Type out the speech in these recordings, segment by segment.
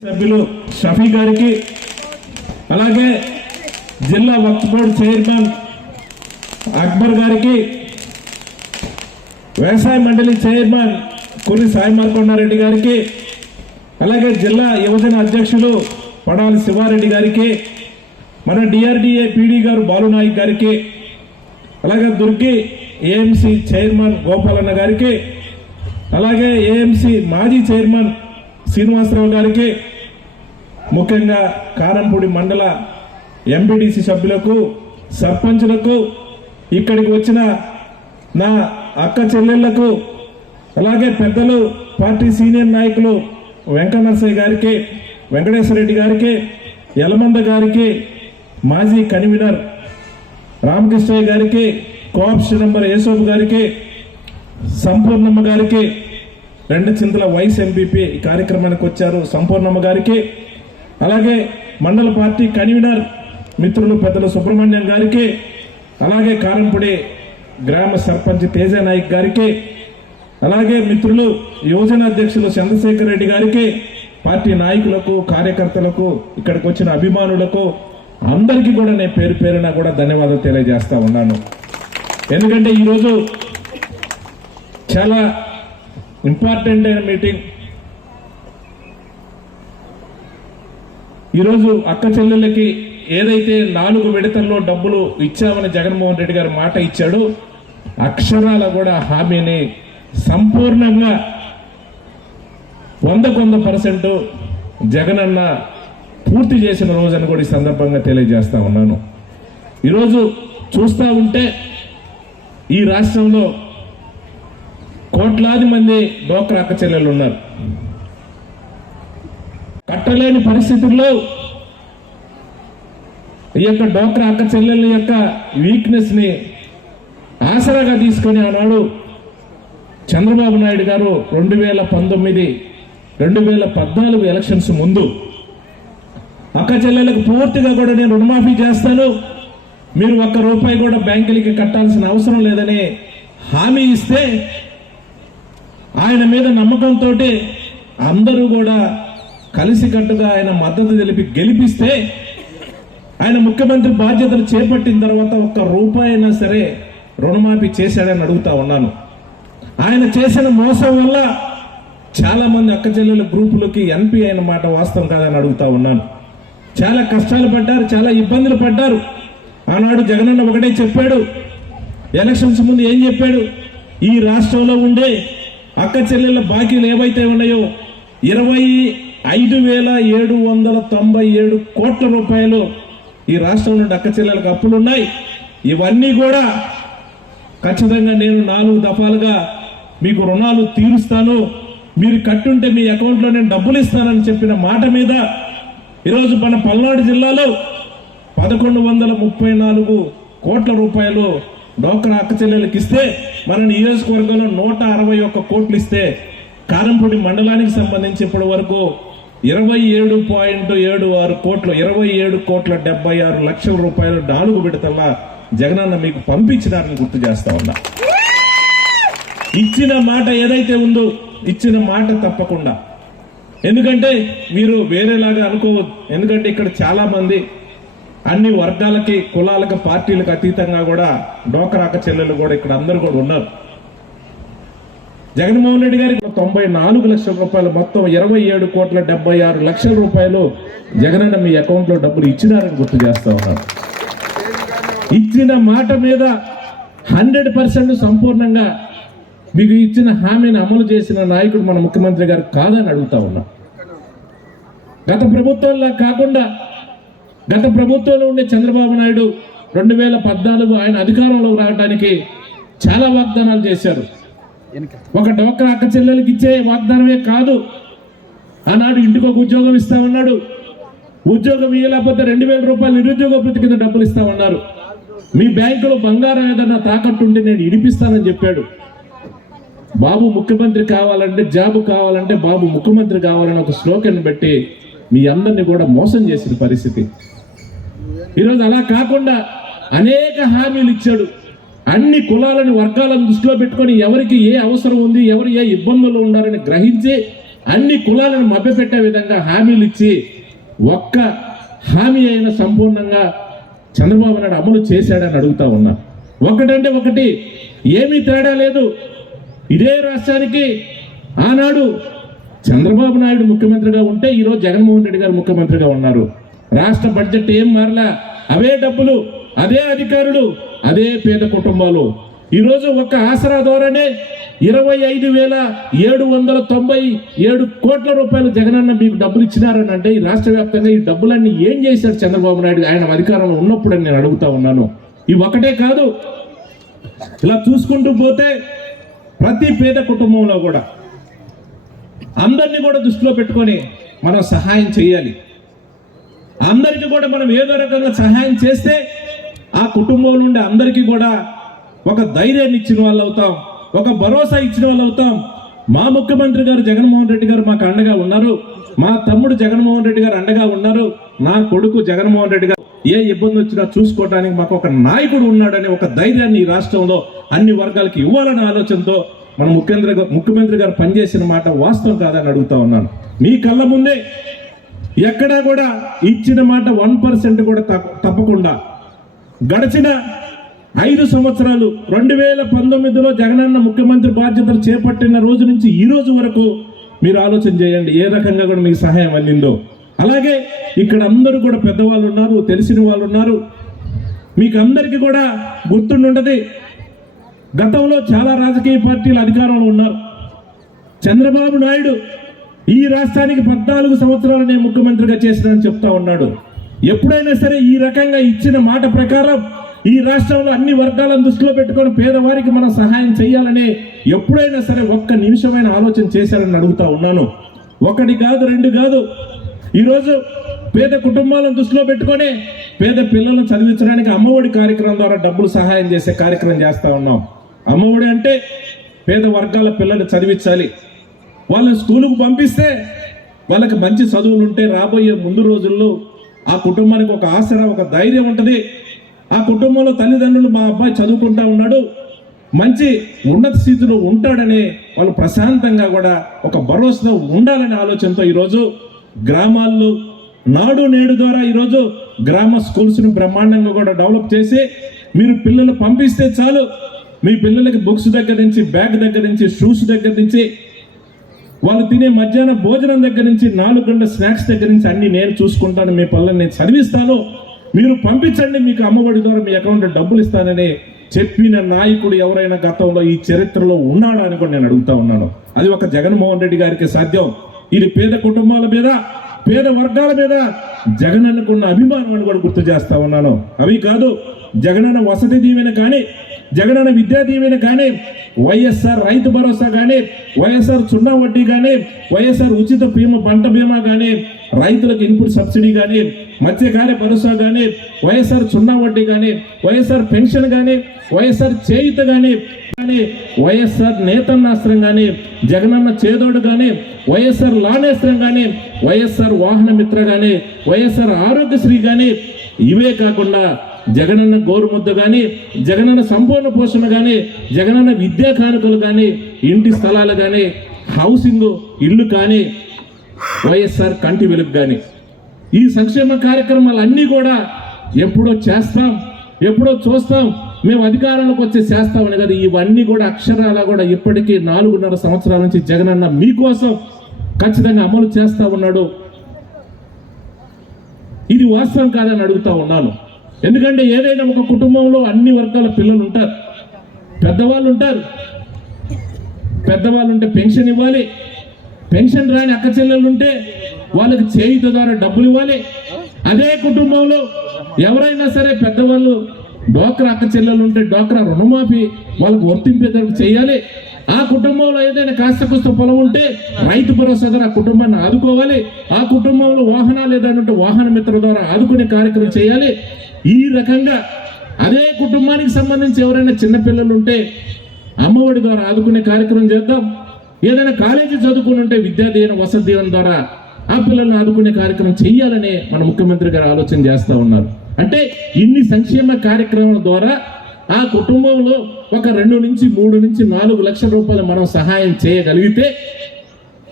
సభ్యులు షఫీ గారికి, అలాగే జిల్లా వక్ఫ్ బోర్డు చైర్మన్ అక్బర్ గారికి, వ్యవసాయ మండలి చైర్మన్ కురి సాయి మార్కొండారెడ్డి గారికి, అలాగే జిల్లా యువజన అధ్యక్షులు పడాలి శివారెడ్డి గారికి, మన డిఆర్డిఏ పీడీ గారు బాలునాయక్ గారికి, అలాగే దుర్గి ఏఎంసీ చైర్మన్ గోపాలన్న గారికి, అలాగే ఏఎంసీ మాజీ చైర్మన్ శ్రీనివాసరావు గారికి, ముఖ్యంగా కారంపూడి మండల ఎంపీటీసీ సభ్యులకు, సర్పంచులకు, ఇక్కడికి వచ్చిన నా అక్క చెల్లెళ్లకు, అలాగే పెద్దలు పార్టీ సీనియర్ నాయకులు వెంకటనరసయ్య గారికి, వెంకటేశ్వరరెడ్డి గారికి, యలమంద గారికి, మాజీ కన్వీనర్ రామకృష్ణయ్య గారికి, కోఆప్షన్ నంబర్ యేసోబు గారికి, సంపూర్ణమ్మ గారికి, రెండు చింతల వైస్ ఎంపీపీ ఈ కార్యక్రమానికి వచ్చారు సంపూర్ణమ్మ గారికి, అలాగే మండల పార్టీ కన్వీనర్ మిత్రులు పెద్దలు సుబ్రహ్మణ్యం గారికి, అలాగే కారంపూడి గ్రామ సర్పంచ్ తేజ నాయక్ గారికి, అలాగే మిత్రులు యువజన అధ్యక్షులు చంద్రశేఖర్ రెడ్డి గారికి, పార్టీ నాయకులకు, కార్యకర్తలకు, ఇక్కడికి వచ్చిన అభిమానులకు అందరికీ కూడా నేను పేరు పేరున కూడా ధన్యవాదాలు తెలియజేస్తా ఉన్నాను. ఎందుకంటే ఈరోజు చాలా ఇంపార్టెంట్ అయిన మీటింగ్. ఈరోజు అక్క చెల్లెళ్ళకి ఏదైతే 4 విడతల్లో డబ్బులు ఇచ్చామని జగన్మోహన్ రెడ్డి గారు మాట ఇచ్చాడు, అక్షరాల కూడా హామీని సంపూర్ణంగా 100% జగనన్న పూర్తి చేసిన రోజని కూడా ఈ సందర్భంగా తెలియజేస్తా ఉన్నాను. ఈరోజు చూస్తూ ఉంటే ఈ రాష్ట్రంలో కోట్లాది మంది డోక్రా అక్క చెల్లెలు ఉన్నారు. కట్టలేని పరిస్థితుల్లో ఈ యొక్క డోక్రా అక్క చెల్లెల యొక్క వీక్నెస్ ని ఆసరాగా తీసుకొని ఆనాడు చంద్రబాబు నాయుడు గారు 2019, 2014 ఎలక్షన్స్ ముందు అక్క చెల్లెలకు పూర్తిగా కూడా నేను రుణమాఫీ చేస్తాను, మీరు ₹1 కూడా బ్యాంకులకి కట్టాల్సిన అవసరం లేదని హామీ ఇస్తే ఆయన మీద నమ్మకంతో అందరూ కూడా కలిసికట్టుగా ఆయన మద్దతు తెలిపి గెలిపిస్తే ఆయన ముఖ్యమంత్రి బాధ్యతలు చేపట్టిన తర్వాత ₹1 అయినా సరే రుణమాఫీ చేశాడని అడుగుతా ఉన్నాను. ఆయన చేసిన మోసం వల్ల చాలా మంది అక్క చెల్లెల గ్రూపులకి ఎన్పీ అయిన మాట వాస్తవం కాదని అడుగుతా ఉన్నాను. చాలా కష్టాలు పడ్డారు, చాలా ఇబ్బందులు పడ్డారు. ఆనాడు జగనన్న ఒకటే చెప్పాడు, ఎలక్షన్స్ ముందు ఏం చెప్పాడు, ఈ రాష్ట్రంలో ఉండే అక్క చెల్లెళ్ళ బాకీలు ఏవైతే ఉన్నాయో 25,797 కోట్ల రూపాయలు ఈ రాష్ట్రం నుండి అక్క చెల్లెలకు అప్పులు ఉన్నాయి. ఇవన్నీ కూడా ఖచ్చితంగా నేను 4 దఫాలుగా మీకు రుణాలు తీరుస్తాను, మీరు కట్టుంటే మీ అకౌంట్లో నేను డబ్బులు ఇస్తానని చెప్పిన మాట మీద ఈరోజు మన పల్నాడు జిల్లాలో 1,134 కోట్ల రూపాయలు డోక్రా అక్క చెల్లెలకు ఇస్తే, మన నియోజకవర్గంలో 161 కోట్లు ఇస్తే, కారంపూడి మండలానికి సంబంధించి ఇప్పటి వరకు 27.76 కోట్లు, 27,76 రూపాయలు 4 విడతల్లా జగనన్న మీకు పంపించినారని గుర్తు చేస్తా ఉన్నా. ఇచ్చిన మాట ఏదైతే ఉందో ఇచ్చిన మాట తప్పకుండా, ఎందుకంటే మీరు వేరేలాగా అనుకోవద్దు. ఎందుకంటే ఇక్కడ చాలా మంది అన్ని వర్గాలకి, కులాలకు, పార్టీలకు అతీతంగా కూడా డోక్రా అక్క చెల్లెలు కూడా ఇక్కడ అందరూ కూడా ఉన్నారు. జగన్మోహన్ రెడ్డి గారికి 94 లక్షల రూపాయలు, మొత్తం 27,76 రూపాయలు జగనన్న మీ అకౌంట్ లో డబ్బులు ఇచ్చినారని గుర్తు చేస్తా ఉన్నారు. ఇచ్చిన మాట మీద 100% సంపూర్ణంగా మీకు ఇచ్చిన హామీని అమలు చేసిన నాయకుడు మన ముఖ్యమంత్రి గారు కాదని అడుగుతా ఉన్నా. గత ప్రభుత్వంలా కాకుండా, గత ప్రభుత్వంలో ఉండే చంద్రబాబు నాయుడు 2014 ఆయన అధికారంలో రావడానికి చాలా వాగ్దానాలు చేశారు. ఒక డోక్రా అక్క చెల్లెలకి ఇచ్చే వాగ్దానమే కాదు, ఆనాడు ఇంటికి ఒక ఉద్యోగం ఇస్తామన్నాడు, ఉద్యోగం ఇవ్వలేకపోతే 2,000 రూపాయలు నిరుద్యోగ భృతి కింద డబ్బులు ఇస్తామన్నారు, మీ బ్యాంకులో బంగారం ఏదన్నా తాకట్టుండి నేను ఇడిపిస్తానని చెప్పాడు. బాబు ముఖ్యమంత్రి కావాలంటే, జాబు కావాలంటే బాబు ముఖ్యమంత్రి కావాలని ఒక స్లోగన్ పెట్టి మీ అందరినీ కూడా మోసం చేసిన పరిస్థితి. ఈరోజు అలా కాకుండా అనేక హామీలు ఇచ్చాడు. అన్ని కులాలను, వర్గాలను దృష్టిలో పెట్టుకొని ఎవరికి ఏ అవసరం ఉంది, ఎవరు ఏ ఇబ్బందుల్లో ఉండాలని గ్రహించి అన్ని కులాలను మభ్యపెట్టే విధంగా హామీలు ఇచ్చి ఒక్క హామీ అయిన సంపూర్ణంగా చంద్రబాబు నాయుడు అమలు చేశాడని అడుగుతా ఉన్నా. ఒకటంటే ఒకటి ఏమీ తేడా లేదు. ఇదే రాష్ట్రానికి ఆనాడు చంద్రబాబు నాయుడు ముఖ్యమంత్రిగా ఉంటే ఈరోజు జగన్మోహన్ రెడ్డి గారు ముఖ్యమంత్రిగా ఉన్నారు. రాష్ట్ర బడ్జెట్ ఏం మారలా, అవే డబ్బులు, అదే అధికారులు, అదే పేద కుటుంబాలు. ఈరోజు ఒక ఆసరా ద్వారానే 25,797 కోట్ల రూపాయలు జగనన్న మీకు డబ్బులు ఇచ్చినారని అంటే ఈ రాష్ట్ర వ్యాప్తంగా ఈ డబ్బులన్నీ ఏం చేశారు చంద్రబాబు నాయుడు ఆయన అధికారంలో ఉన్నప్పుడు అని నేను అడుగుతా ఉన్నాను. ఇవి ఒకటే కాదు, ఇలా చూసుకుంటూ పోతే ప్రతి పేద కుటుంబంలో కూడా అందరినీ కూడా దృష్టిలో పెట్టుకొని మనం సహాయం చేయాలి. అందరికీ కూడా మనం ఏదో రకంగా సహాయం చేస్తే ఆ కుటుంబం నుండి అందరికీ కూడా ఒక ధైర్యాన్ని ఇచ్చిన వాళ్ళు అవుతాం, ఒక భరోసా ఇచ్చిన వాళ్ళు అవుతాం. మా ముఖ్యమంత్రి గారు జగన్మోహన్ రెడ్డి గారు మాకు అండగా ఉన్నారు, మా తమ్ముడు జగన్మోహన్ రెడ్డి గారు అండగా ఉన్నారు, నా కొడుకు జగన్మోహన్ రెడ్డి గారు ఏ ఇబ్బంది వచ్చినా చూసుకోవడానికి మాకు ఒక నాయకుడు ఉన్నాడనే ఒక ధైర్యాన్ని ఈ రాష్ట్రంలో అన్ని వర్గాలకి ఇవ్వాలనే ఆలోచనతో మన ముఖ్యమంత్రి గారు పనిచేసిన మాట వాస్తవం కాదని అడుగుతా ఉన్నాను. మీ కళ్ళ ముందే ఎక్కడా కూడా ఇచ్చిన మాట 1% కూడా తప్పకుండా గడిచిన 5 సంవత్సరాలు 2019లో జగనన్న ముఖ్యమంత్రి బాధ్యతలు చేపట్టిన రోజు నుంచి ఈ రోజు వరకు మీరు ఆలోచన చేయండి ఏ రకంగా కూడా మీకు సహాయం అందిందో. అలాగే ఇక్కడ అందరూ కూడా పెద్దవాళ్ళు ఉన్నారు, తెలిసిన వాళ్ళు ఉన్నారు. మీకు అందరికీ కూడా గుర్తుండుంటది, గతంలో చాలా రాజకీయ పార్టీలు అధికారంలో ఉన్నారు. చంద్రబాబు నాయుడు ఈ రాష్ట్రానికి 14 సంవత్సరాలు నేను ముఖ్యమంత్రిగా చేసినానని చెప్తా ఉన్నాడు. ఎప్పుడైనా సరే ఈ రకంగా ఇచ్చిన మాట ప్రకారం ఈ రాష్ట్రంలో అన్ని వర్గాలను దృష్టిలో పెట్టుకొని పేదవారికి మనం సహాయం చేయాలని ఎప్పుడైనా సరే ఒక్క నిమిషమైన ఆలోచన చేశారని అడుగుతా ఉన్నాను. ఒకటి కాదు, 2 కాదు. ఈరోజు పేద కుటుంబాలను దృష్టిలో పెట్టుకొని పేద పిల్లలను చదివించడానికి అమ్మఒడి కార్యక్రమం ద్వారా డబ్బులు సహాయం చేసే కార్యక్రమం చేస్తా ఉన్నాం. అమ్మఒడి అంటే పేద వర్గాల పిల్లలు చదివించాలి, వాళ్ళని స్కూలుకు పంపిస్తే వాళ్ళకి మంచి చదువులు ఉంటే రాబోయే ముందు రోజుల్లో ఆ కుటుంబానికి ఒక ఆసరా, ఒక ధైర్యం ఉంటుంది. ఆ కుటుంబంలో తల్లిదండ్రులు మా అబ్బాయి చదువుకుంటా ఉన్నాడు, మంచి ఉన్నత స్థితిలో ఉంటాడని వాళ్ళు ప్రశాంతంగా కూడా ఒక భరోసా ఉండాలనే ఆలోచనతో ఈరోజు గ్రామాల్లో నాడు నేడు ద్వారా ఈరోజు గ్రామ స్కూల్స్ని బ్రహ్మాండంగా కూడా డెవలప్ చేసి మీరు పిల్లలు పంపిస్తే చాలు, మీ పిల్లలకి బుక్స్ దగ్గర నుంచి, బ్యాగ్ దగ్గర నుంచి, షూస్ దగ్గర నుంచి, వాళ్ళు తినే మధ్యాహ్న భోజనం దగ్గర నుంచి, 4 గంటల స్నాక్స్ దగ్గర నుంచి అన్ని నేను చూసుకుంటాను, మీ పిల్లల్ని నేను చదివిస్తాను, మీరు పంపించండి, మీకు అమ్మఒడి ద్వారా మీ అకౌంట్లో డబ్బులు ఇస్తానని చెప్పిన నాయకుడు ఎవరైనా గతంలో ఈ చరిత్రలో ఉన్నాడా అని కూడా నేను అడుగుతా ఉన్నాను. అది ఒక జగన్మోహన్ రెడ్డి గారికి సాధ్యం. ఇది పేద కుటుంబాల మీద, పేద వర్గాల మీద జగనన్నకున్న అభిమానం అని కూడా గుర్తు చేస్తా ఉన్నాను. అవి కాదు, జగనన్న వసతి దీవెన కానీ, జగనన్న విద్యా దీవెన కానీ, వైఎస్ఆర్ రైతు భరోసా కానీ, వైఎస్ఆర్ సున్నా వడ్డీ కానీ, వైఎస్ఆర్ ఉచిత పంట బీమా కానీ, రైతులకు ఇన్పుట్ సబ్సిడీ కానీ, మత్స్యకార్య భరోసా కానీ, వైఎస్ఆర్ సున్నా వడ్డీ కానీ, వైఎస్ఆర్ పెన్షన్ కానీ, వైఎస్ఆర్ చేయుత కానీ, వైఎస్ఆర్ నేతన్నాస్త్రం కానీ, జగనన్న చేదోడు కానీ, వైఎస్ఆర్ లానేస్త్రం కానీ, వైఎస్ఆర్ వాహన మిత్ర కానీ, వైఎస్ఆర్ ఆరోగ్యశ్రీ కానీ, ఇవే కాకుండా జగనన్న గోరుముద్ద కానీ, జగనన్న సంపూర్ణ పోషణ కానీ, జగనన్న విద్యా కానుకలు కానీ, ఇంటి స్థలాలు కానీ, హౌసింగ్ ఇల్లు కానీ, వైఎస్ఆర్ కంటి వెలుగు కానీ, ఈ సంక్షేమ కార్యక్రమాలు అన్నీ కూడా ఎప్పుడో చేస్తాం, ఎప్పుడో చూస్తాం, మేము అధికారంలోకి వచ్చి చేస్తామని కదా, ఇవన్నీ కూడా అక్షరాల కూడా ఇప్పటికీ 4.5 సంవత్సరాల నుంచి జగనన్న మీకోసం ఖచ్చితంగా అమలు చేస్తా ఉన్నాడు. ఇది వాస్తవం కాదని అడుగుతా ఉన్నాను. ఎందుకంటే ఏదైనా ఒక కుటుంబంలో అన్ని వర్గాల పిల్లలు ఉంటారు, పెద్దవాళ్ళు ఉంటారు. పెద్దవాళ్ళు ఉంటే పెన్షన్ ఇవ్వాలి, పెన్షన్ రాని అక్క చెల్లెళ్ళు ఉంటే వాళ్ళకి చేయుత ద్వారా డబ్బులు ఇవ్వాలి. అదే కుటుంబంలో ఎవరైనా సరే పెద్దవాళ్ళు డోక్రా అక్క చెల్లెలు ఉంటే డోక్రా రుణమాఫీ వాళ్ళకు వర్తింపేటట్టు చేయాలి. ఆ కుటుంబంలో ఏదైనా కాస్త కుస్త పొలం ఉంటే రైతు భరోసా ద్వారా ఆ కుటుంబాన్ని ఆదుకోవాలి. ఆ కుటుంబంలో వాహనాలు ఏదైనా వాహన మిత్ర ద్వారా ఆదుకునే కార్యక్రమం చేయాలి. ఈ రకంగా అదే కుటుంబానికి సంబంధించి ఎవరైనా చిన్నపిల్లలు ఉంటే అమ్మఒడి ద్వారా ఆదుకునే కార్యక్రమం చేద్దాం. ఏదైనా కాలేజీ చదువుకుని ఉంటే విద్యా దీవెన, వసతి దీవెన ద్వారా ఆ పిల్లల్ని ఆదుకునే కార్యక్రమం చేయాలని మన ముఖ్యమంత్రి గారు ఆలోచన చేస్తూ ఉన్నారు. అంటే ఇన్ని సంక్షేమ కార్యక్రమాల ద్వారా ఆ కుటుంబంలో ఒక 2 నుంచి 3 నుంచి 4 లక్షల రూపాయలు మనం సహాయం చేయగలిగితే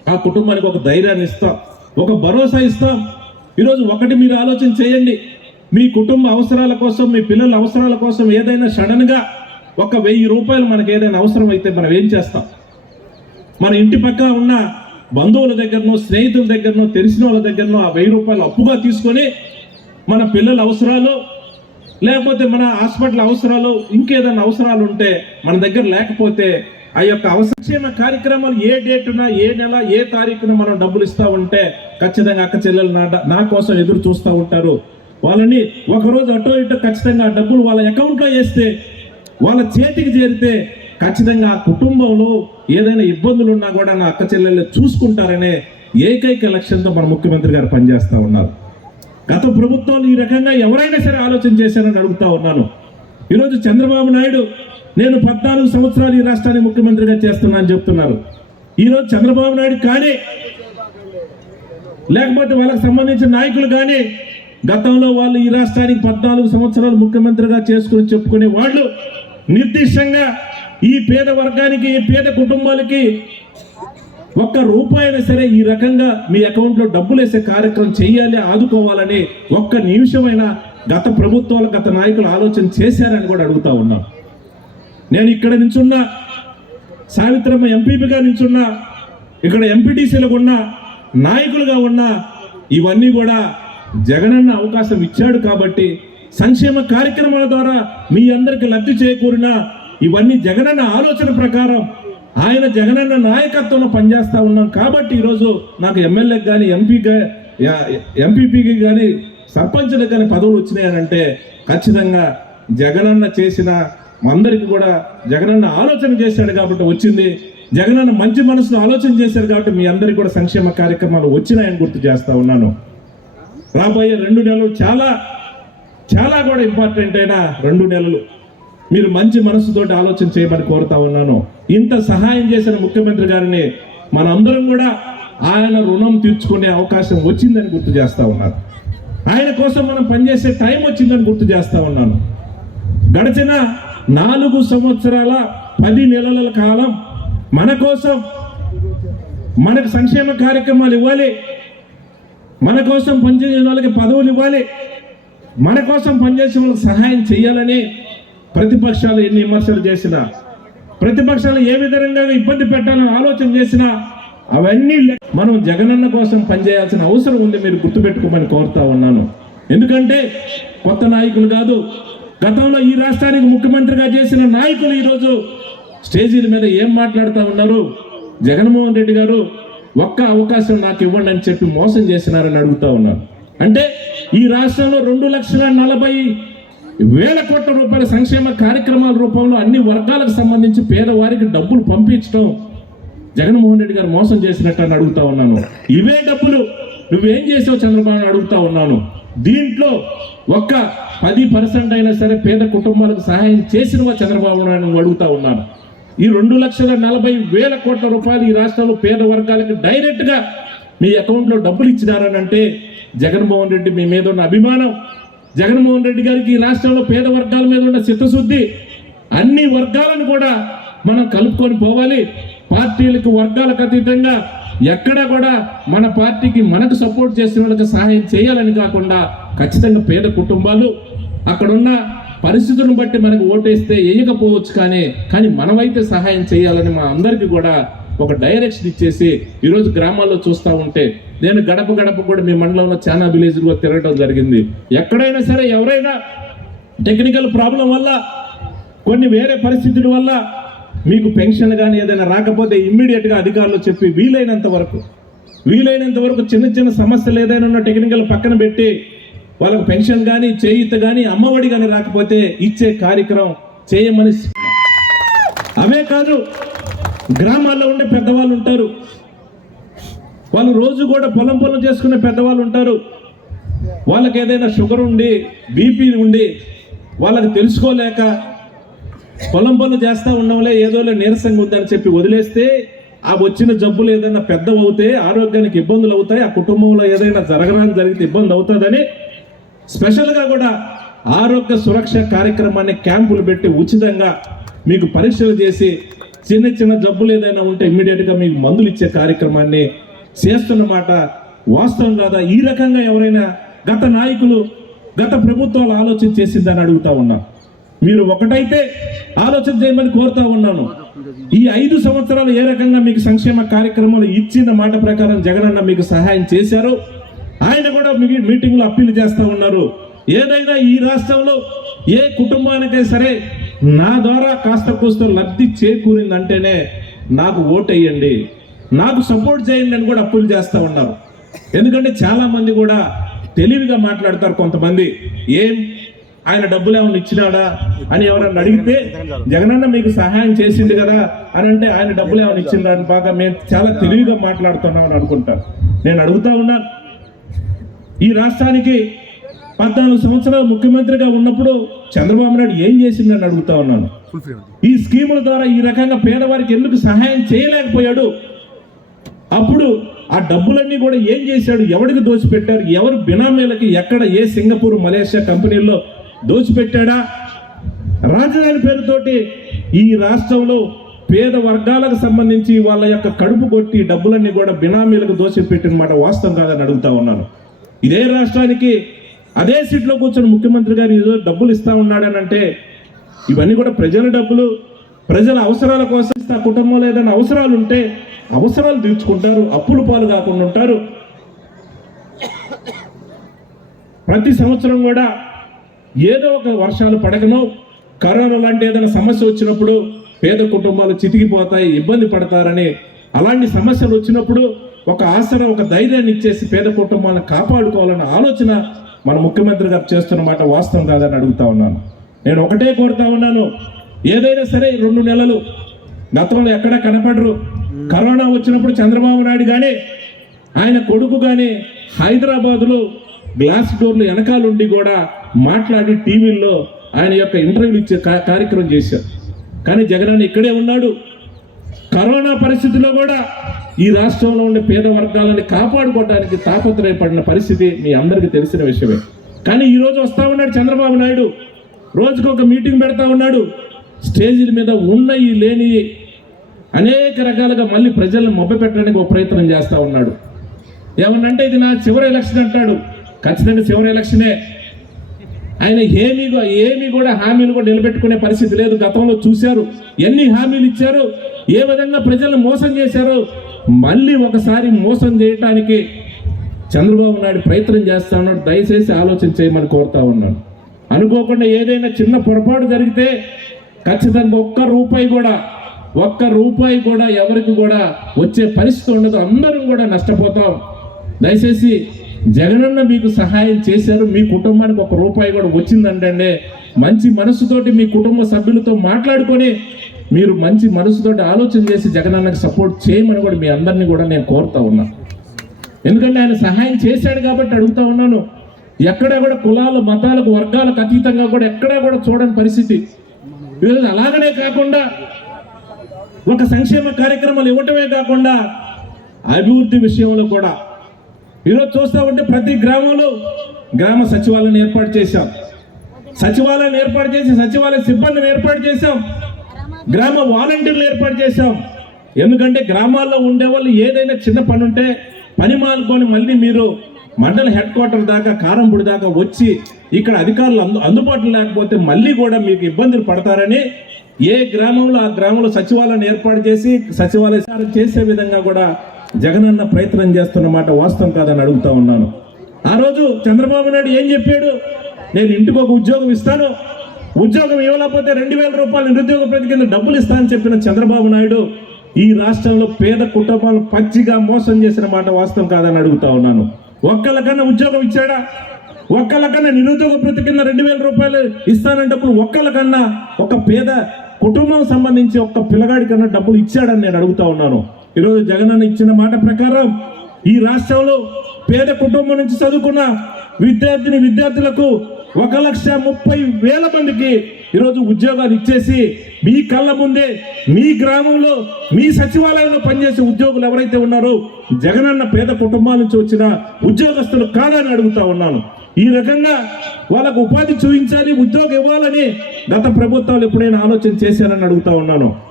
ఆ కుటుంబానికి ఒక ధైర్యాన్ని ఇస్తాం, ఒక భరోసా ఇస్తాం. ఈరోజు ఒకటి మీరు ఆలోచన చేయండి, మీ కుటుంబ అవసరాల కోసం, మీ పిల్లల అవసరాల కోసం ఏదైనా సడన్గా ఒక 1000 రూపాయలు మనకు ఏదైనా అవసరం అయితే మనం ఏం చేస్తాం? మన ఇంటి పక్క ఉన్న బంధువుల దగ్గరనో, స్నేహితుల దగ్గరనో, తెలిసిన వాళ్ళ దగ్గరనో ఆ 1000 రూపాయలు అప్పుగా తీసుకొని మన పిల్లల అవసరాలు, లేకపోతే మన హాస్పిటల్ అవసరాలు, ఇంకేదైనా అవసరాలు ఉంటే మన దగ్గర లేకపోతే ఆ యొక్క సంక్షేమ కార్యక్రమాలు ఏ డేటున, ఏ నెల, ఏ తారీఖున మనం డబ్బులు ఇస్తూ ఉంటే ఖచ్చితంగా అక్క చెల్లెలు నా కోసం ఎదురు చూస్తూ ఉంటారు. వాళ్ళని ఒకరోజు అటో ఇటో ఖచ్చితంగా ఆ డబ్బులు వాళ్ళ అకౌంట్లో వేస్తే, వాళ్ళ చేతికి చేరితే ఖచ్చితంగా ఆ కుటుంబంలో ఏదైనా ఇబ్బందులు ఉన్నా కూడా నా అక్క చెల్లెళ్ళు చూసుకుంటారనే ఏకైక లక్ష్యంతో మన ముఖ్యమంత్రి గారు పనిచేస్తూ ఉన్నారు. గత ప్రభుత్వాలు ఈ రకంగా ఎవరైనా సరే ఆలోచన చేశారని అడుగుతా ఉన్నాను. ఈరోజు చంద్రబాబు నాయుడు నేను 14 సంవత్సరాలు ఈ రాష్ట్రాన్ని ముఖ్యమంత్రిగా చేస్తున్నా అని చెప్తున్నారు. ఈరోజు చంద్రబాబు నాయుడు కానీ, లేకపోతే వాళ్ళకి సంబంధించిన నాయకులు కానీ గతంలో వాళ్ళు ఈ రాష్ట్రానికి 14 సంవత్సరాలు ముఖ్యమంత్రిగా చేసుకుని చెప్పుకునే వాళ్ళు నిర్దిష్టంగా ఈ పేద వర్గానికి, ఈ పేద కుటుంబాలకి ఒక్క రూపాయినా సరే ఈ రకంగా మీ అకౌంట్లో డబ్బులు వేసే కార్యక్రమం చేయాలి, ఆదుకోవాలని ఒక్క నిమిషమైనా గత ప్రభుత్వాలు, గత నాయకులు ఆలోచన చేశారని కూడా అడుగుతా ఉన్నాను. నేను ఇక్కడ నించున్నా, సావిత్రమ్మ ఎంపీపీగా నించున్నా, ఇక్కడ ఎంపీటీసీలకు ఉన్న నాయకులుగా ఉన్నా, ఇవన్నీ కూడా జగనన్న అవకాశం ఇచ్చాడు కాబట్టి సంక్షేమ కార్యక్రమాల ద్వారా మీ అందరికి లబ్ధి చేకూరిన ఇవన్నీ జగనన్న ఆలోచన ప్రకారం, ఆయన జగనన్న నాయకత్వంలో పనిచేస్తూ ఉన్నాం కాబట్టి ఈరోజు నాకు ఎమ్మెల్యేకి కానీ, ఎంపీపీకి కానీ, సర్పంచ్లకు కానీ పదవులు వచ్చినాయనంటే ఖచ్చితంగా జగనన్న చేసిన అందరికి కూడా జగనన్న ఆలోచన చేశాడు కాబట్టి వచ్చింది. జగనన్న మంచి మనసులో ఆలోచన చేశారు కాబట్టి మీ అందరికి కూడా సంక్షేమ కార్యక్రమాలు వచ్చినాయని గుర్తు చేస్తా ఉన్నాను. రాబోయే 2 నెలలు చాలా చాలా కూడా ఇంపార్టెంట్ అయిన 2 నెలలు మీరు మంచి మనసుతోటి ఆలోచన చేయమని కోరుతా ఉన్నాను. ఇంత సహాయం చేసిన ముఖ్యమంత్రి గారిని మనందరం కూడా ఆయన రుణం తీర్చుకునే అవకాశం వచ్చిందని గుర్తు చేస్తా ఉన్నాను. ఆయన కోసం మనం పనిచేసే టైం వచ్చిందని గుర్తు చేస్తా ఉన్నాను. గడిచిన 4 సంవత్సరాల 10 నెలల కాలం మన కోసం, మనకు సంక్షేమ కార్యక్రమాలు ఇవ్వాలి, మన కోసం పనిచేసే వాళ్ళకి పదవులు ఇవ్వాలి, మన కోసం పనిచేసే వాళ్ళకి సహాయం చేయాలని ప్రతిపక్షాలు ఎన్ని విమర్శలు చేసినా, ప్రతిపక్షాలు ఏ విధంగా ఇబ్బంది పెట్టాలని ఆలోచన చేసినా అవన్నీ మనం జగనన్న కోసం పనిచేయాల్సిన అవసరం ఉంది. మీరు గుర్తుపెట్టుకోమని కోరుతా ఉన్నాను. ఎందుకంటే కొత్త నాయకులు కాదు, గతంలో ఈ రాష్ట్రానికి ముఖ్యమంత్రిగా చేసిన నాయకులు ఈరోజు స్టేజీల మీద ఏం మాట్లాడుతూ ఉన్నారు? జగన్మోహన్ రెడ్డి గారు ఒక్క అవకాశం నాకు ఇవ్వండి అని చెప్పి మోసం చేసినారని అడుగుతా ఉన్నాను. అంటే ఈ రాష్ట్రంలో 2,40,000 కోట్ల రూపాయల సంక్షేమ కార్యక్రమాల రూపంలో అన్ని వర్గాలకు సంబంధించి పేదవారికి డబ్బులు పంపించడం జగన్మోహన్ రెడ్డి గారు మోసం చేసినట్టు అని అడుగుతా ఉన్నాను. ఇవే డబ్బులు నువ్వేం చేసావు చంద్రబాబు అడుగుతా ఉన్నాను. దీంట్లో ఒక్క 10% అయినా సరే పేద కుటుంబాలకు సహాయం చేసినవా చంద్రబాబు నాయుడు అడుగుతా ఉన్నాను. ఈ 2,40,000 కోట్ల రూపాయలు ఈ రాష్ట్రంలో పేద వర్గాలకు డైరెక్ట్గా మీ అకౌంట్లో డబ్బులు ఇచ్చినారని అంటే జగన్మోహన్ రెడ్డి మీ మీద ఉన్న అభిమానం, జగన్మోహన్ రెడ్డి గారికి ఈ రాష్ట్రంలో పేద వర్గాల మీద ఉన్న చిత్తశుద్ధి, అన్ని వర్గాలను కూడా మనం కలుపుకొని పోవాలి. పార్టీలకు, వర్గాలకు అతీతంగా ఎక్కడా కూడా మన పార్టీకి మనకు సపోర్ట్ చేసిన వాళ్ళకి సహాయం చేయాలని కాకుండా ఖచ్చితంగా పేద కుటుంబాలు అక్కడున్న పరిస్థితులను బట్టి మనకు ఓటేస్తే వేయకపోవచ్చు, కానీ మనమైతే సహాయం చేయాలని మా అందరికీ కూడా ఒక డైరెక్షన్ ఇచ్చేసి ఈరోజు గ్రామాల్లో చూస్తూ ఉంటే, నేను గడప గడప కూడా మీ మండలంలో చాలా విలేజ్లో తిరగడం జరిగింది. ఎక్కడైనా సరే ఎవరైనా టెక్నికల్ ప్రాబ్లం వల్ల, కొన్ని వేరే పరిస్థితుల వల్ల మీకు పెన్షన్ కానీ ఏదైనా రాకపోతే ఇమ్మీడియట్గా అధికారులు చెప్పి వీలైనంత వరకు చిన్న చిన్న సమస్యలు ఏదైనా ఉన్న టెక్నికల్ పక్కన పెట్టి వాళ్ళకు పెన్షన్ కానీ, చేయూత కానీ, అమ్మఒడి కానీ రాకపోతే ఇచ్చే కార్యక్రమం చేయమని. అవే కాదు, గ్రామాల్లో ఉండే పెద్దవాళ్ళు ఉంటారు, వాళ్ళు రోజు కూడా పొలం చేసుకునే పెద్దవాళ్ళు ఉంటారు. వాళ్ళకి ఏదైనా షుగర్ ఉండి, బీపీ ఉండి, వాళ్ళకి తెలుసుకోలేక పొలం చేస్తూ ఉండడంలే ఏదోలే నీరసంగా ఉందని చెప్పి వదిలేస్తే ఆ వచ్చిన జబ్బులు ఏదైనా పెద్దవవుతే ఆరోగ్యానికి ఇబ్బందులు అవుతాయి, ఆ కుటుంబంలో ఏదైనా జరిగితే ఇబ్బంది అవుతుందని స్పెషల్గా కూడా ఆరోగ్య సురక్ష కార్యక్రమాన్ని క్యాంపులు పెట్టి ఉచితంగా మీకు పరీక్షలు చేసి చిన్న చిన్న జబ్బులు ఏదైనా ఉంటే ఇమ్మీడియట్గా మీకు మందులు ఇచ్చే కార్యక్రమాన్ని చేస్తున్నమాట వాస్తవం కాదా? ఈ రకంగా ఎవరైనా గత నాయకులు గత ప్రభుత్వాలు ఆలోచన చేసిందని అడుగుతా ఉన్నా. మీరు ఒకటైతే ఆలోచన చేయమని కోరుతా ఉన్నాను. ఈ 5 సంవత్సరాలు ఏ రకంగా మీకు సంక్షేమ కార్యక్రమాలు ఇచ్చిన మాట ప్రకారం జగనన్న మీకు సహాయం చేశారు. ఆయన కూడా మీటింగ్లో అప్పీల్ చేస్తూ ఉన్నారు. ఏదైనా ఈ రాష్ట్రంలో ఏ కుటుంబానికై సరే నా ద్వారా కాస్త కూస్త లబ్ధి చేకూరిందంటేనే నాకు ఓటేయండి, నాకు సపోర్ట్ చేయండి అని కూడా అప్పీల్ చేస్తూ ఉన్నారు. ఎందుకంటే చాలా మంది కూడా తెలివిగా మాట్లాడతారు. కొంతమంది ఏం ఆయన డబ్బులు ఏమైనా ఇచ్చినాడా అని ఎవరన్నా అడిగితే జగనన్న మీకు సహాయం చేసింది కదా అని అంటే ఆయన డబ్బులు ఏమైనా ఇచ్చిందా అని బాగా మేము చాలా తెలివిగా మాట్లాడుతున్నాం అని అనుకుంటారు. నేను అడుగుతా ఉన్నాను, ఈ రాష్ట్రానికి 14 సంవత్సరాలు ముఖ్యమంత్రిగా ఉన్నప్పుడు చంద్రబాబు నాయుడు ఏం చేసిందని అడుగుతా ఉన్నాను. ఈ స్కీముల ద్వారా ఈ రకంగా పేదవారికి ఎందుకు సహాయం చేయలేకపోయాడు? అప్పుడు ఆ డబ్బులన్నీ కూడా ఏం చేశాడు? ఎవరికి దోచిపెట్టారు? ఎవరు బినామీలకి ఎక్కడ ఏ సింగపూర్ మలేషియా కంపెనీల్లో దోచిపెట్టాడా? రాజధాని పేరుతోటి ఈ రాష్ట్రంలో పేద వర్గాలకు సంబంధించి వాళ్ళ యొక్క కడుపు కొట్టి డబ్బులన్నీ కూడా బినామీలకు దోచిపెట్టిన మాట వాస్తవం కాదని అడుగుతా ఉన్నాను. ఇదే రాష్ట్రానికి అదే సీట్లో కూర్చొని ముఖ్యమంత్రి గారు ఏదో డబ్బులు ఇస్తా ఉన్నాడనంటే ఇవన్నీ కూడా ప్రజల డబ్బులు, ప్రజల అవసరాల కోసం. ఆ కుటుంబంలో ఏదైనా అవసరాలు ఉంటే అవసరాలు తీర్చుకుంటారు, అప్పుల పాలు కాకుండా ఉంటారు. ప్రతి సంవత్సరం కూడా ఏదో ఒక వర్షాలు పడకనో కరోనా లాంటి ఏదైనా సమస్య వచ్చినప్పుడు పేద కుటుంబాలు చితికిపోతాయి, ఇబ్బంది పడతారని అలాంటి సమస్యలు వచ్చినప్పుడు ఒక ఆసరా, ఒక ధైర్యాన్ని ఇచ్చేసి పేద కుటుంబాలను కాపాడుకోవాలన్న ఆలోచన మన ముఖ్యమంత్రి గారు చేస్తున్నమాట వాస్తవం కాదని అడుగుతా ఉన్నాను. నేను ఒకటే కోరుతా ఉన్నాను, ఏదైనా సరే 2 నెలలు గతంలో ఎక్కడ కనపడరు. కరోనా వచ్చినప్పుడు చంద్రబాబు నాయుడు కానీ ఆయన కొడుకు కానీ హైదరాబాద్లో గ్లాస్ డోర్లు వెనకాలండి కూడా మాట్లాడి టీవీల్లో ఆయన యొక్క ఇంటర్వ్యూలు ఇచ్చే కార్యక్రమం చేశారు. కానీ జగనన్న ఇక్కడే ఉన్నాడు. కరోనా పరిస్థితిలో కూడా ఈ రాష్ట్రంలో ఉండే పేద వర్గాలని కాపాడుకోవడానికి తాపత్రయపడిన పరిస్థితి మీ అందరికీ తెలిసిన విషయమే. కానీ ఈరోజు వస్తూ ఉన్నాడు చంద్రబాబు నాయుడు, రోజుకు ఒక మీటింగ్ పెడతా ఉన్నాడు. స్టేజీల మీద ఉన్నవి లేని అనేక రకాలుగా మళ్ళీ ప్రజలను మభ్యపెట్టడానికి ఒక ప్రయత్నం చేస్తూ ఉన్నాడు. ఏమన్నంటే ఇది నా చివరి ఎలక్షన్ అంటాడు. ఖచ్చితంగా చివరి ఎలక్షనే. ఆయన ఏమీ కూడా హామీలు కూడా నిలబెట్టుకునే పరిస్థితి లేదు. గతంలో చూశారు ఎన్ని హామీలు ఇచ్చారు, ఏ విధంగా ప్రజలను మోసం చేశారో. మళ్ళీ ఒకసారి మోసం చేయటానికి చంద్రబాబు నాయుడు ప్రయత్నం చేస్తా ఉన్నాడు. దయచేసి ఆలోచన చేయమని కోరుతా ఉన్నాను. అనుకోకుండా ఏదైనా చిన్న పొరపాటు జరిగితే ఖచ్చితంగా ఒక్క రూపాయి కూడా ఎవరికి కూడా వచ్చే పరిస్థితి ఉండదు. అందరం కూడా నష్టపోతాం. దయచేసి జగనన్న మీకు సహాయం చేశారు, మీ కుటుంబానికి 1 రూపాయి కూడా వచ్చిందంటే మంచి మనసుతోటి మీ కుటుంబ సభ్యులతో మాట్లాడుకొని మీరు మంచి మనసుతోటి ఆలోచన చేసి జగనన్నకి సపోర్ట్ చేయమని కూడా మీ అందరినీ కూడా నేను కోరుతా ఉన్నా. ఎందుకంటే ఆయన సహాయం చేశాడు కాబట్టి అడుగుతా ఉన్నాను. ఎక్కడా కూడా కులాలు, మతాలకు, వర్గాలకు అతీతంగా కూడా ఎక్కడా కూడా చూడని పరిస్థితి. ఈరోజు అలాగనే కాకుండా ఒక సంక్షేమ కార్యక్రమాలు ఇవ్వటమే కాకుండా అభివృద్ధి విషయంలో కూడా ఈరోజు చూస్తూ ఉంటే ప్రతి గ్రామంలో గ్రామ సచివాలయాన్ని ఏర్పాటు చేశాం. సచివాలయాన్ని ఏర్పాటు చేసి సచివాలయ సిబ్బందిని ఏర్పాటు చేశాం. గ్రామ వాలంటీర్లు ఏర్పాటు చేశాం. ఎందుకంటే గ్రామాల్లో ఉండేవాళ్ళు ఏదైనా చిన్న పని ఉంటే పని మానుకొని మళ్ళీ మీరు మండల హెడ్ క్వార్టర్ దాకా, కారంపూడి దాకా వచ్చి ఇక్కడ అధికారులు అందుబాటులో లేకపోతే మళ్ళీ కూడా మీకు ఇబ్బందులు పడతారని ఏ గ్రామంలో ఆ గ్రామంలో సచివాలయాన్ని ఏర్పాటు చేసి సచివాలయం చేసే విధంగా కూడా జగనన్న ప్రయత్నం చేస్తున్నమాట వాస్తవం కాదని అడుగుతా ఉన్నాను. ఆ రోజు చంద్రబాబు నాయుడు ఏం చెప్పాడు? నేను ఇంటికి ఒక ఉద్యోగం ఇస్తాను, ఉద్యోగం ఇవ్వలేకపోతే 2000 రూపాయలు నిరుద్యోగ ప్రతి కింద డబ్బులు ఇస్తానని చెప్పిన చంద్రబాబు నాయుడు ఈ రాష్ట్రంలో పేద కుటుంబాలు పచ్చిగా మోసం చేసిన మాట వాస్తవం కాదని అడుగుతా ఉన్నాను. ఒక్కళ్ళకన్నా ఉద్యోగం ఇచ్చాడా? ఒక్కళ్ళకన్నా నిరుద్యోగ ప్రతి కింద 2000 రూపాయలు ఇస్తానంటప్పుడు ఒక్కళ్ళకన్నా ఒక పేద కుటుంబం సంబంధించి ఒక్క పిల్లగాడి కన్నా డబ్బులు ఇచ్చాడని నేను అడుగుతా ఉన్నాను. ఈరోజు జగనన్న ఇచ్చిన మాట ప్రకారం ఈ రాష్ట్రంలో పేద కుటుంబం నుంచి చదువుకున్న విద్యార్థులకు 1,30,000 మందికి ఈరోజు ఉద్యోగాలు ఇచ్చేసి మీ కళ్ళ ముందే మీ గ్రామంలో మీ సచివాలయంలో పనిచేసే ఉద్యోగులు ఎవరైతే ఉన్నారో జగనన్న పేద కుటుంబాల నుంచి వచ్చిన ఉద్యోగస్తులు కాదని అడుగుతా ఉన్నాను. ఈ రకంగా వాళ్ళకు ఉపాధి చూపించాలి, ఉద్యోగం ఇవ్వాలని గత ప్రభుత్వాలు ఎప్పుడైనా ఆలోచన చేశారని అడుగుతా ఉన్నాను.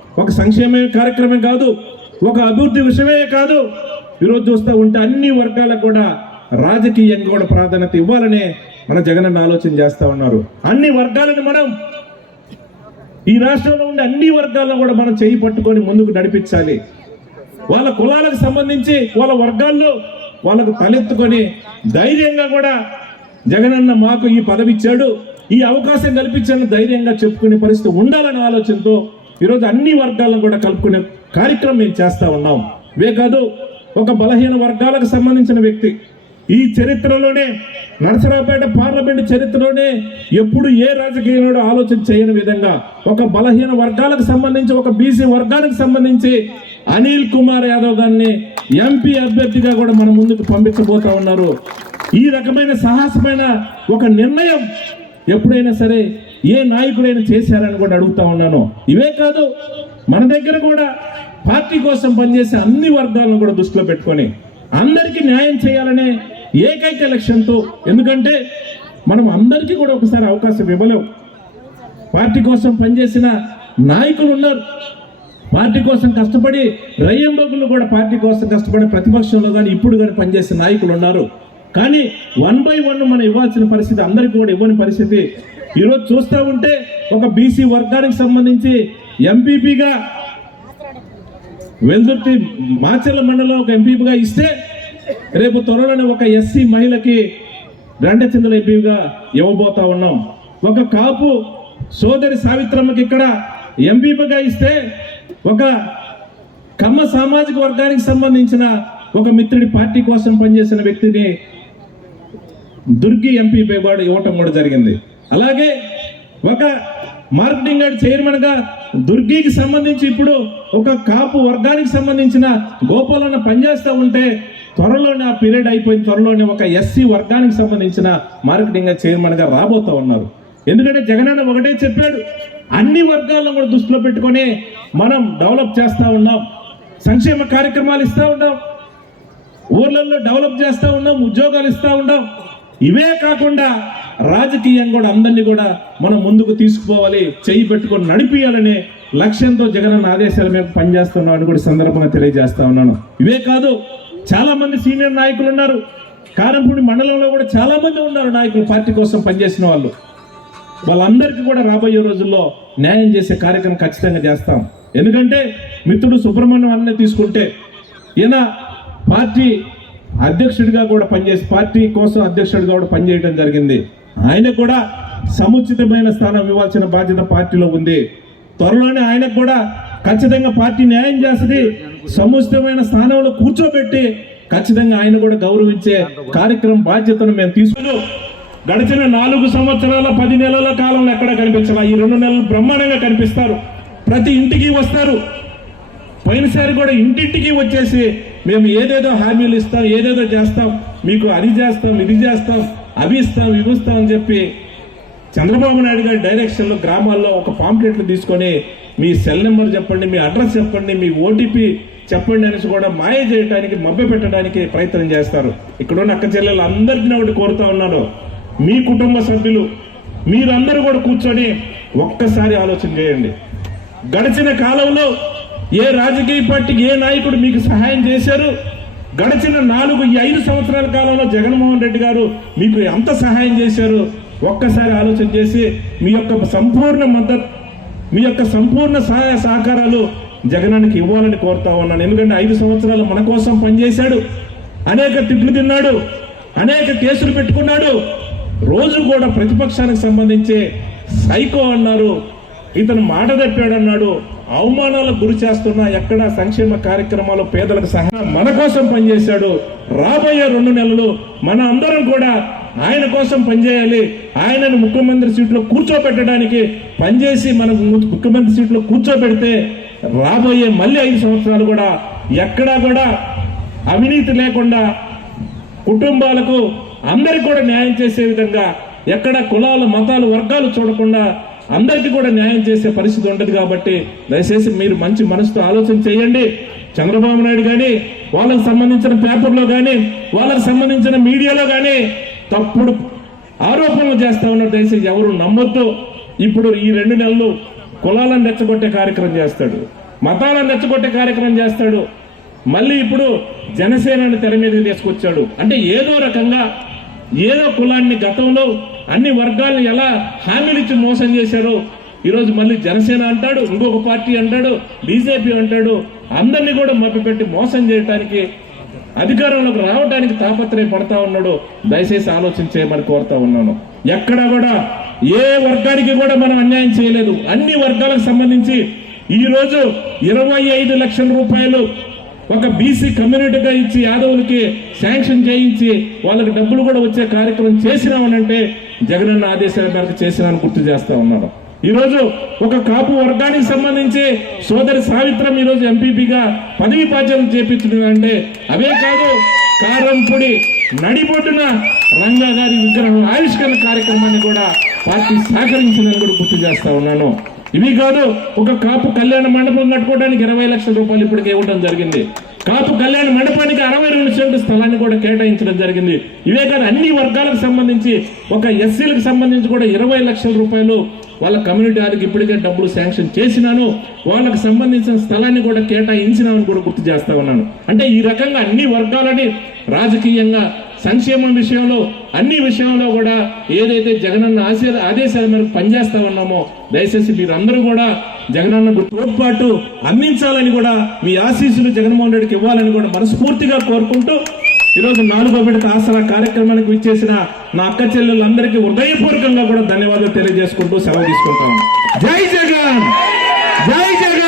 ఒక సంక్షేమ కార్యక్రమం కాదు, ఒక అభివృద్ధి విషయమే కాదు. ఈరోజు చూస్తూ ఉంటే అన్ని వర్గాలకు కూడా రాజకీయంగా కూడా ప్రాధాన్యత ఇవ్వాలనే మన జగనన్న ఆలోచన చేస్తా ఉన్నారు. అన్ని వర్గాలను మనం ఈ రాష్ట్రంలో ఉండే అన్ని వర్గాలను కూడా మనం చేయి పట్టుకొని ముందుకు నడిపించాలి. వాళ్ళ కులాలకు సంబంధించి వాళ్ళ వర్గాల్లో వాళ్ళకు తలెత్తుకొని ధైర్యంగా కూడా జగనన్న మాకు ఈ పదవి ఇచ్చాడు, ఈ అవకాశం కల్పించాలని ధైర్యంగా చెప్పుకునే పరిస్థితి ఉండాలనే ఆలోచనతో ఈరోజు అన్ని వర్గాలను కూడా కలుపుకునే కార్యక్రమం మేము చేస్తా ఉన్నాం. ఇవే కాదు, ఒక బలహీన వర్గాలకు సంబంధించిన వ్యక్తి ఈ చరిత్రలోనే, నరసరావుపేట పార్లమెంట్ చరిత్రలోనే ఎప్పుడు ఏ రాజకీయంలో ఆలోచన చేయని విధంగా ఒక బలహీన వర్గాలకు సంబంధించి, ఒక బీసీ వర్గానికి సంబంధించి అనిల్ కుమార్ యాదవ్ గారిని ఎంపీ అభ్యర్థిగా కూడా మన ముందుకు పంపించబోతా ఉన్నారు. ఈ రకమైన సాహసమైన ఒక నిర్ణయం ఎప్పుడైనా సరే ఏ నాయకుడైనా చేశారని కూడా అడుగుతా ఉన్నాను. ఇవే కాదు, మన దగ్గర కూడా పార్టీ కోసం పనిచేసే అన్ని వర్గాలను కూడా దృష్టిలో పెట్టుకొని అందరికీ న్యాయం చేయాలనే ఏకైక లక్ష్యంతో, ఎందుకంటే మనం అందరికీ కూడా ఒకసారి అవకాశం ఇవ్వలేం. పార్టీ కోసం పనిచేసిన నాయకులు ఉన్నారు, పార్టీ కోసం కష్టపడి రయ్యంబగులు కూడా పార్టీ కోసం కష్టపడి ప్రతిపక్షంలో కానీ ఇప్పుడు కానీ పనిచేసే నాయకులు ఉన్నారు. కానీ 1 by 1 మనం ఇవ్వాల్సిన పరిస్థితి, అందరికీ కూడా ఇవ్వని పరిస్థితి ఈరోజు చూస్తూ ఉంటే ఒక బీసీ వర్గానికి సంబంధించి ఎంపీపీగా వెల్దుర్తి మాచర్ల మండలం ఒక ఎంపీగా ఇస్తే రేపు త్వరలోనే ఒక ఎస్సీ మహిళకి రెండచింతల ఎంపీగా ఇవ్వబోతా ఉన్నాం. ఒక కాపు సోదరి సావిత్రమ్మకి ఇక్కడ ఎంపీగా ఇస్తే ఒక కమ్మ సామాజిక వర్గానికి సంబంధించిన ఒక మిత్రుడి పార్టీ కోసం పనిచేసిన వ్యక్తిని దుర్గి ఎంపీపై కూడా ఇవ్వటం కూడా జరిగింది. అలాగే ఒక మార్కెటింగ్ యార్డ్ చైర్మన్ గా దుర్గికి సంబంధించి ఇప్పుడు ఒక కాపు వర్గానికి సంబంధించిన గోపాలన్న పనిచేస్తూ ఉంటే త్వరలోనే ఆ పీరియడ్ అయిపోయిన త్వరలోనే ఒక ఎస్సీ వర్గానికి సంబంధించిన మార్కెటింగ్ యార్డ్ చైర్మన్ గా రాబోతా ఉన్నారు. ఎందుకంటే జగనన్న ఒకటే చెప్పాడు, అన్ని వర్గాలను కూడా దృష్టిలో పెట్టుకొని మనం డెవలప్ చేస్తూ ఉన్నాం, సంక్షేమ కార్యక్రమాలు ఇస్తూ ఉన్నాం, ఊర్లలో డెవలప్ చేస్తూ ఉన్నాం, ఉద్యోగాలు ఇస్తూ ఉన్నాం. ఇవే కాకుండా రాజకీయం కూడా అందరినీ కూడా మనం ముందుకు తీసుకుపోవాలి, చేయి పెట్టుకొని నడిపియాలనే లక్ష్యంతో జగనన్న ఆదేశాల మీద పనిచేస్తున్నాం అని కూడా సందర్భంగా తెలియజేస్తా ఉన్నాను. ఇవే కాదు, చాలా మంది సీనియర్ నాయకులు ఉన్నారు, కారంపూడి మండలంలో కూడా చాలా మంది ఉన్నారు నాయకులు, పార్టీ కోసం పనిచేసిన వాళ్ళు. వాళ్ళందరికీ కూడా రాబోయే రోజుల్లో న్యాయం చేసే కార్యక్రమం ఖచ్చితంగా చేస్తాం. ఎందుకంటే మిత్రుడు సుబ్రహ్మణ్యం అన్న తీసుకుంటే ఈయన పార్టీ అధ్యక్షుడిగా కూడా పనిచేసి పార్టీ కోసం అధ్యక్షుడిగా కూడా పనిచేయడం జరిగింది. ఆయన కూడా సముచితమైన స్థానం ఇవ్వాల్సిన బాధ్యత పార్టీలో ఉంది. త్వరలోనే ఆయనకు కూడా ఖచ్చితంగా పార్టీ న్యాయం చేస్తుంది, సముచితమైన స్థానంలో కూర్చోబెట్టి ఖచ్చితంగా ఆయన కూడా గౌరవించే కార్యక్రమం బాధ్యతను మేము తీసుకుని గడిచిన 4 సంవత్సరాల 10 నెలల కాలంలో ఎక్కడ కనిపించాలా, ఈ 2 నెలలు బ్రహ్మాండంగా కనిపిస్తారు, ప్రతి ఇంటికి వస్తారు. పోయినసారి కూడా ఇంటింటికి వచ్చేసి మేము ఏదేదో హామీలు ఇస్తాం, ఏదేదో చేస్తాం, మీకు అది చేస్తాం, ఇది చేస్తాం, అవి ఇస్తాం, ఇవి ఇస్తాం అని చెప్పి చంద్రబాబు నాయుడు గారి డైరెక్షన్లో గ్రామాల్లో ఒక పాంప్లెట్లు తీసుకొని మీ సెల్ నెంబర్ చెప్పండి, మీ అడ్రస్ చెప్పండి, మీ ఓటీపీ చెప్పండి అనేసి కూడా మాయ చేయడానికి, మభ్య పెట్టడానికి ప్రయత్నం చేస్తారు. ఇక్కడున్న అక్క చెల్లెలు అందరికీ ఒకటి కోరుతా ఉన్నాను, మీ కుటుంబ సభ్యులు మీరందరూ కూడా కూర్చొని ఒక్కసారి ఆలోచన చేయండి. గడిచిన కాలంలో ఏ రాజకీయ పార్టీకి ఏ నాయకుడు మీకు సహాయం చేశారు? గడిచిన 4-5 సంవత్సరాల కాలంలో జగన్మోహన్ రెడ్డి గారు మీకు ఎంత సహాయం చేశారు? ఒక్కసారి ఆలోచన చేసి మీ యొక్క సంపూర్ణ మద్దతు, మీ యొక్క సంపూర్ణ సహాయ సహకారాలు జగనానికి ఇవ్వాలని కోరుతా ఉన్నాను. ఎందుకంటే 5 సంవత్సరాలు మన కోసం పనిచేశాడు, అనేక తిట్లు తిన్నాడు, అనేక కేసులు పెట్టుకున్నాడు, రోజు కూడా ప్రతిపక్షానికి సంబంధించి సైకో అన్నారు, ఇతను మాట తప్పాడన్నాడు, అవమానాలకు గురి చేస్తున్నా ఎక్కడ సంక్షేమ కార్యక్రమాలు పేదలకు సహాయం మన కోసం పనిచేశాడు. రాబోయే 2 నెలలు మన అందరం కూడా ఆయన కోసం పనిచేయాలి. ఆయనను ముఖ్యమంత్రి సీట్లో కూర్చోబెట్టడానికి పనిచేసి మనకు ముఖ్యమంత్రి సీట్లో కూర్చోబెడితే రాబోయే మళ్ళీ 5 సంవత్సరాలు కూడా ఎక్కడా కూడా అవినీతి లేకుండా కుటుంబాలకు అందరికి కూడా న్యాయం చేసే విధంగా, ఎక్కడ కులాలు మతాలు వర్గాలు చూడకుండా అందరికీ కూడా న్యాయం చేసే పరిస్థితి ఉండదు. కాబట్టి దయచేసి మీరు మంచి మనసుతో ఆలోచన చేయండి. చంద్రబాబు నాయుడు కానీ వాళ్ళకి సంబంధించిన పేపర్లో కానీ వాళ్ళకి సంబంధించిన మీడియాలో కానీ తప్పుడు ఆరోపణలు చేస్తా ఉన్నారు. దయచేసి ఎవరు నమ్మొద్దు. ఇప్పుడు ఈ 2 నెలలు కులాలను రెచ్చగొట్టే కార్యక్రమం చేస్తాడు. మతాలను రెచ్చగొట్టే కార్యక్రమం చేస్తాడు. మళ్ళీ ఇప్పుడు జనసేనని తెర మీదకి తీసుకొచ్చాడు. అంటే ఏదో రకంగా ఏదో కులాన్ని గతంలో అన్ని వర్గాలను ఎలా హామీలు ఇచ్చి మోసం చేశారో ఈరోజు మళ్ళీ జనసేన అంటాడు, ఇంకొక పార్టీ అంటాడు, బీజేపీ అంటాడు. అందరినీ కూడా మభ్యపెట్టి మోసం చేయడానికి, అధికారంలోకి రావడానికి తాపత్రయపడతా ఉన్నాడు. దయచేసి ఆలోచన చేయమని కోరుతా ఉన్నాను. ఎక్కడా కూడా ఏ వర్గానికి కూడా మనం అన్యాయం చేయలేదు. అన్ని వర్గాలకు సంబంధించి ఈ రోజు 25 లక్షల రూపాయలు ఒక బీసీ కమ్యూనిటీగా ఇచ్చి యాదవులకి శాంక్షన్ చేయించి వాళ్ళకి డబ్బులు కూడా వచ్చే కార్యక్రమం చేసినామనంటే జగనన్న ఆదేశాల మేరకు చేసినామని గుర్తు చేస్తా ఉన్నాను. ఈ రోజు ఒక కాపు వర్గానికి సంబంధించి సోదరి సావిత్రం ఈ రోజు ఎంపీపీగా పదవి బాధ్యతలు చేపించిందంటే అవే కాదు, కారంపొడి నడిబొడ్డున రంగా గారి విగ్రహం ఆవిష్కరణ కార్యక్రమాన్ని కూడా పార్టీ సహకరించిందని కూడా గుర్తు చేస్తా ఉన్నాను. ఇవి కాదు, ఒక కాపు కళ్యాణ మండపం కట్టుకోవడానికి 20 లక్షల రూపాయలు ఇప్పటికే ఇవ్వడం జరిగింది. కాపు కళ్యాణ మండపానికి 62 సెంటు స్థలాన్ని కూడా కేటాయించడం జరిగింది. ఇవే కాదు, అన్ని వర్గాలకు సంబంధించి ఒక ఎస్సీలకు సంబంధించి కూడా 20 లక్షల రూపాయలు వాళ్ళ కమ్యూనిటీ వాళ్ళకి ఇప్పటికే డబ్బులు శాంక్షన్ చేసినాను. వాళ్ళకు సంబంధించిన స్థలాన్ని కూడా కేటాయించినామని కూడా గుర్తు చేస్తా ఉన్నాను. అంటే ఈ రకంగా అన్ని వర్గాలని రాజకీయంగా, సంక్షేమం విషయంలో, అన్ని విషయంలో కూడా ఏదైతే జగనన్న ఆదేశాల మేరకు పనిచేస్తా ఉన్నామో దయచేసి మీరందరూ కూడా జగనన్నకు తోడ్పాటు అందించాలని కూడా, మీ ఆశీస్సులు జగన్మోహన్ రెడ్డికి ఇవ్వాలని కూడా మనస్ఫూర్తిగా కోరుకుంటూ ఈరోజు 4వ విడత ఆసరా కార్యక్రమానికి విచ్చేసిన నా అక్క చెల్లెళ్ళందరికీ హృదయపూర్వకంగా కూడా ధన్యవాదాలు తెలియజేసుకుంటూ సెలవు తీసుకుంటాను. జై జగన్, జై జగన్.